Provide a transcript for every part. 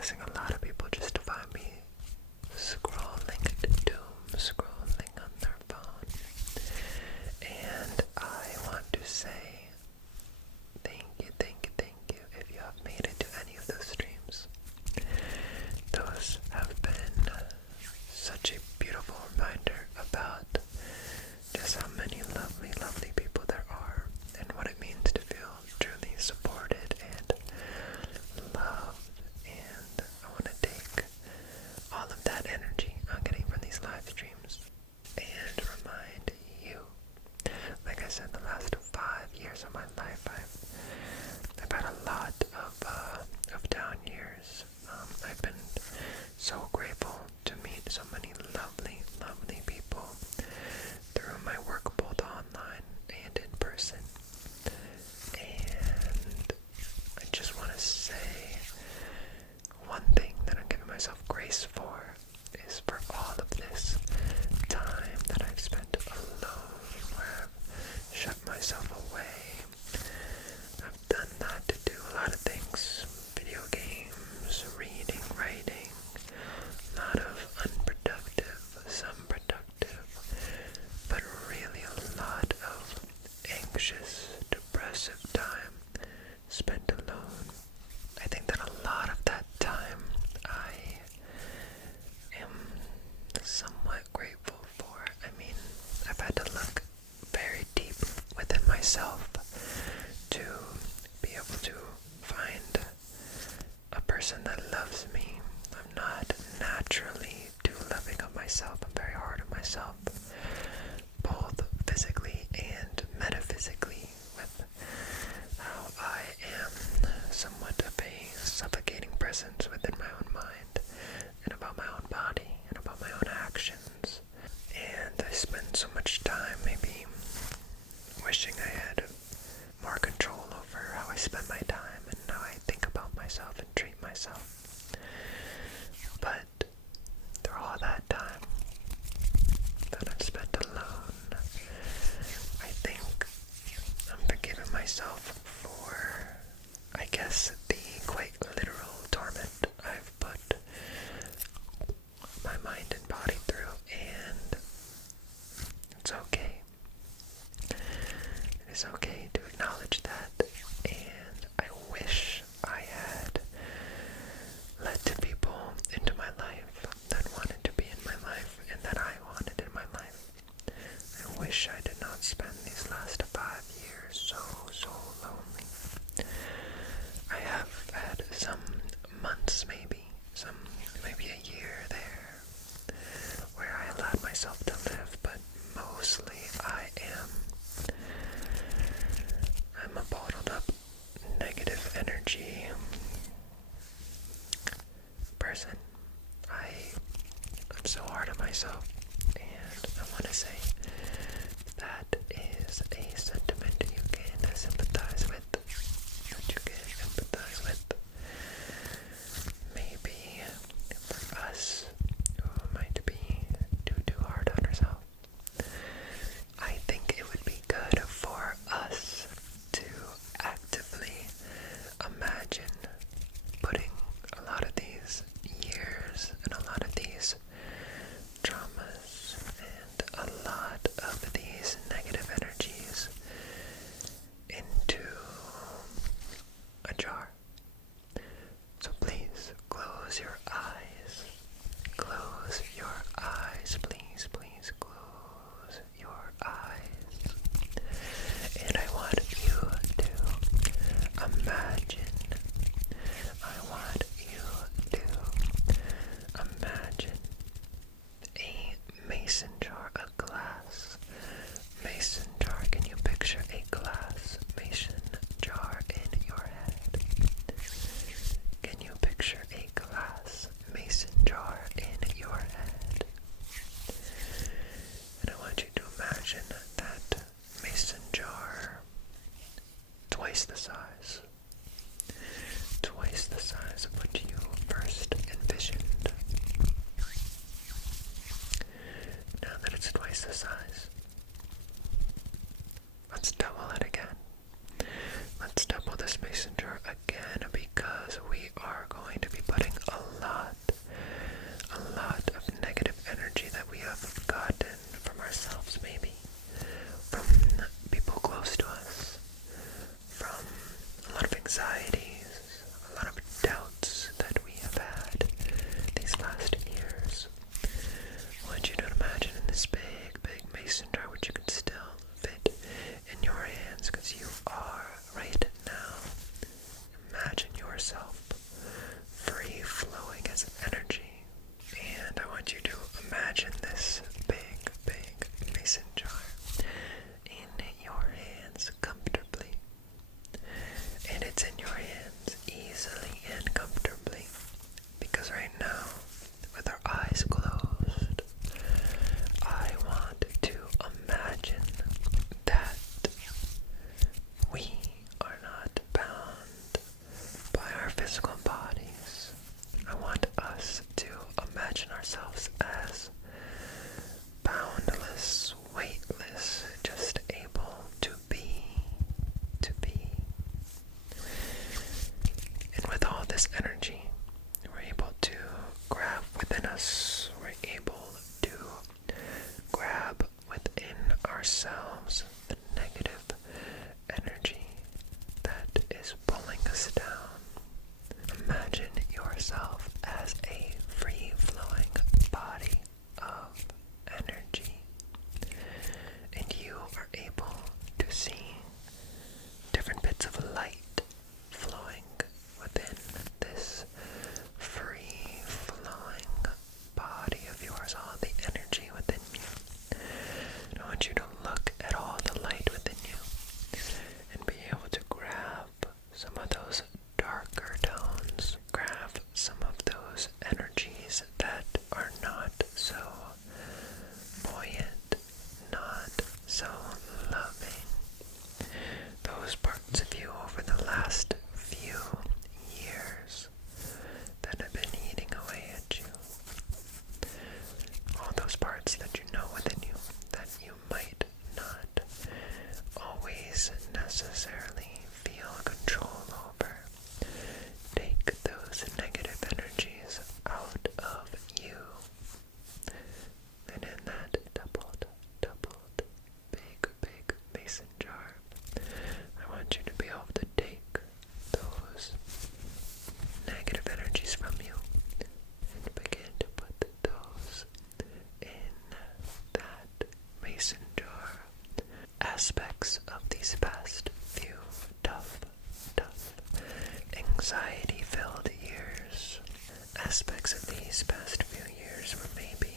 guessing a lot of people just find me scrolling doom scrolling on their phone. And I want to say thank you if you have made it to any of those streams. Those have been such a beautiful reminder about just how many lovely people there are and what it means to feel truly supported and loved. And I want to take all of that energy I'm getting from these live streams and remind you, like I said, the last 5 years of my life, I've had a lot of down years. I've been so grateful to meet so many lovely people through my work, both online and in person. And I just want to say one thing that I'm giving myself grace for is for all of this time that I've spent alone, where I've shut myself away. I've done that to do a lot of things: video games, reading, writing, a lot of unproductive, some productive, but really a lot of anxious, depressive time spent alone. I think that a lot of that time I am somewhat grateful for. I mean, I've had to look very deep within myself to be able to find a person that loves me. I'm not naturally too loving of myself. I'm very hard on myself, both physically and metaphysically, with how I am somewhat of a suffocating presence within my own mind and about my own body and about my own actions. And I spend so much time maybe wishing I had more control over how I spend my time and how I think about myself and treat myself. But through all that time that I've spent alone, I think I'm forgiving myself for, I guess, the quite literal torment I've put my mind and body through, and it's okay. It is okay to acknowledge that, and I wish I had let people into my life that wanted to be in my life and that I wanted in my life. I wish I did not spend these last 5 years so lonely. I have had some months, maybe a year there, where I allowed myself to live, but mostly I'm a bottled up negative energy person. I'm so hard on myself, and I want to say that is a sentiment you can sympathize with, that you can empathize with. Maybe for us who might be too hard on ourselves, I think it would be good for us to actively imagine putting a lot of these years and a lot of these traumas and a lot of these negative energies now, with our eyes closed, I want to imagine that we are not bound by our physical bodies. I want us to imagine ourselves as boundless, weightless, just able to be, And with all this energy, we're able to grab within us, we're able to grab within ourselves the negative energy that is pulling us down. Imagine yourself as a free-flowing body of energy, and you are able to see different bits of light flowing within this free-flowing body of yours, all the energy within you. And I want you to look at all the light within you and be able to grab some of those darker tones, grab some of those energies that are not so buoyant, not so loving. Those parts of you over the last few years that have been eating away at you. All those parts that you know within you that you might not always necessarily feel control over. Take those negative energies out of you. And in that doubled, big mason jar, I want you to be able to take those negative energies from you and begin to put those in that mason jar. Aspects of these past few tough, anxiety-filled years. Aspects of these past few years where maybe,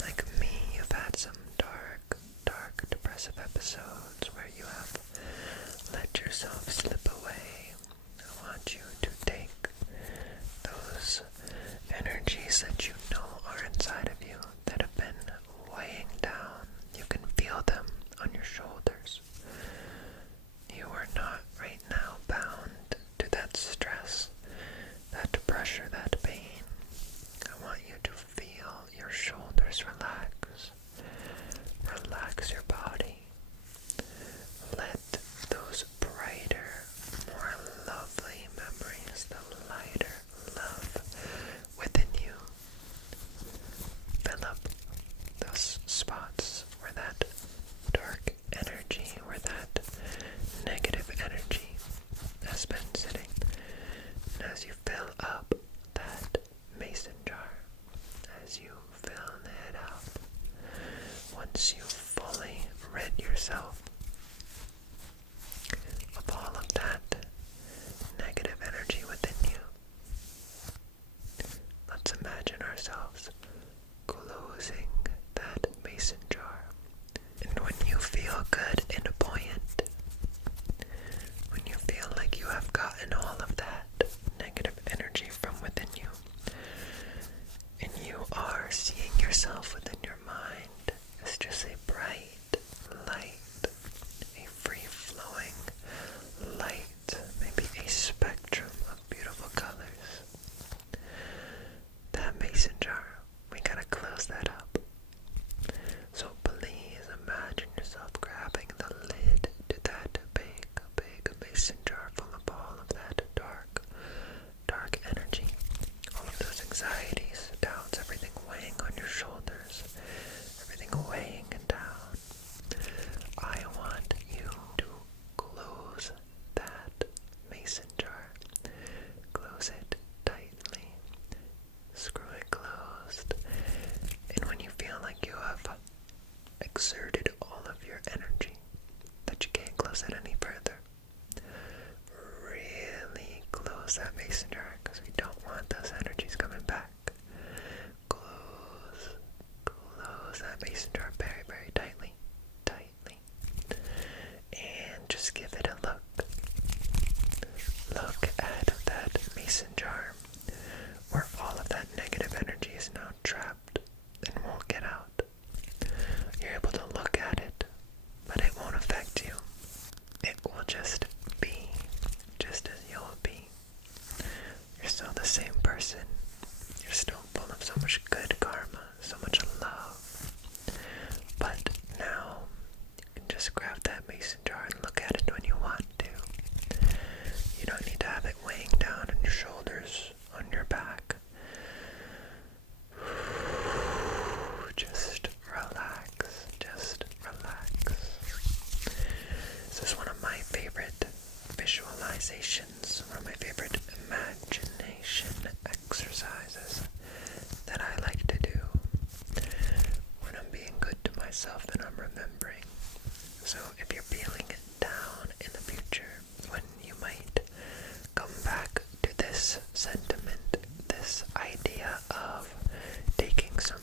like me, you've had some dark, depressive episodes where you have let yourself slip away. I want you to take those energies that you know are inside of you that have been weighing down. You can feel them on your shoulders. You are not right now bound to that stress, that pressure, that pain. I want you to feel your shoulders relax. Relax your body. Let those brighter, more lovely memories, the lighter love within you, fill up those spots where that dark energy, where that negative energy has been sitting. And as you fill up that mason jar, as you fill it up, once you fully rid yourself of all of that negative energy within you, let's imagine ourselves closing that mason jar. And when you feel good and buoyant, when you feel like you have gotten all of that negative energy from within you, and you are seeing yourself within your mind as just a bright light, a free-flowing light, maybe a spectrum of beautiful colors. That mason jar, we gotta close that up. So please imagine yourself grabbing the lid to that big mason jar full of all of that dark energy, all of those anxieties, doubts, everything weighing on your shoulders, everything weighing down. I want you to close that mason jar. Close it tightly. Screw it closed. And when you feel like you have exerted all of your energy, that you can't close it any further, really close that mason jar, because we don't want those energies coming back. Close that mason jar very tightly. And just give it a look. Look at that mason jar where all of that much good karma, so much love. But now, you can just grab that mason jar and look at it when you want to. You don't need to have it weighing down on your shoulders, on your back. Just relax, just relax. This is one of my favorite visualizations, one of my favorite imagination exercises that I like to do when I'm being good to myself and I'm remembering. So if you're feeling down in the future, when you might come back to this sentiment, this idea of taking some